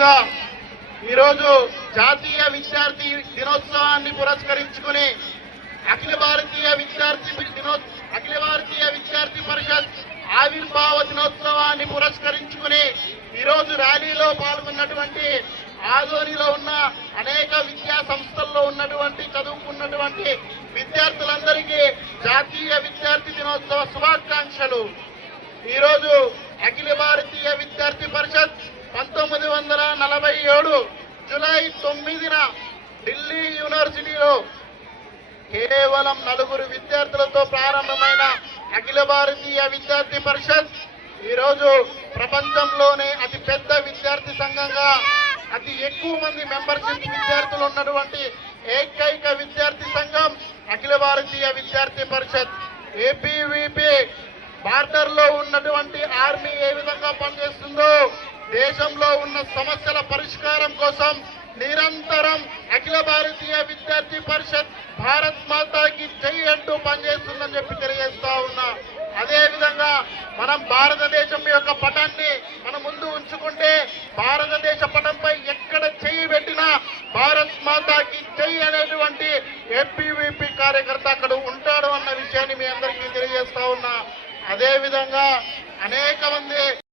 ముందుగా ఈరోజు జాతీయ విద్యార్థి దినోత్సవాన్ని పురస్కరించుకుని అఖిల భారతీయ విద్యార్థి పరిషత్ ఆవిర్భావ దినోత్సవాన్ని పురస్కరించుకుని ఈరోజు ర్యాలీలో పాల్గొన్నటువంటి ఆదోనిలో ఉన్న అనేక విద్యా సంస్థల్లో ఉన్నటువంటి చదువుకున్నటువంటి విద్యార్థులందరికీ జాతీయ విద్యార్థి దినోత్సవ శుభాకాంక్షలు. ఈరోజు అఖిల భారతీయ విద్యార్థి పరిషత్ 1947 జూలై 9న ఢిల్లీ యూనివర్సిటీలో కేవలం 4 విద్యార్థులతో ప్రారంభమైన అఖిల భారతీయ విద్యార్థి పరిషత్ ఈరోజు ప్రపంచంలోనే అతి పెద్ద విద్యార్థి సంఘంగా, అతి ఎక్కువ మంది మెంబర్షిప్ విద్యార్థులు ఉన్నటువంటి ఏకైక విద్యార్థి సంఘం అఖిల భారతీయ విద్యార్థి పరిషత్. ఏపీవీపీ బార్డర్ లో ఉన్నటువంటి ఆర్మీ ఏ విధంగా పనిచేస్తుందో దేశంలో ఉన్న సమస్యల పరిష్కారం కోసం నిరంతరం అఖిల భారతీయ విద్యార్థి పరిషత్ భారత్ మాతాకి జై అంటూ పనిచేస్తుందని చెప్పి తెలియజేస్తా ఉన్నా. అదే విధంగా మనం భారతదేశం యొక్క పటాన్ని మన ముందు ఉంచుకుంటే భారతదేశ పటంపై ఎక్కడ చెయ్యి పెట్టినా భారత్ మాతాకి జై అనేటువంటి ఏపీవీపీ కార్యకర్త అక్కడ ఉంటాడు అన్న విషయాన్ని మీ అందరికీ తెలియజేస్తా ఉన్నా. అదే విధంగా అనేక మంది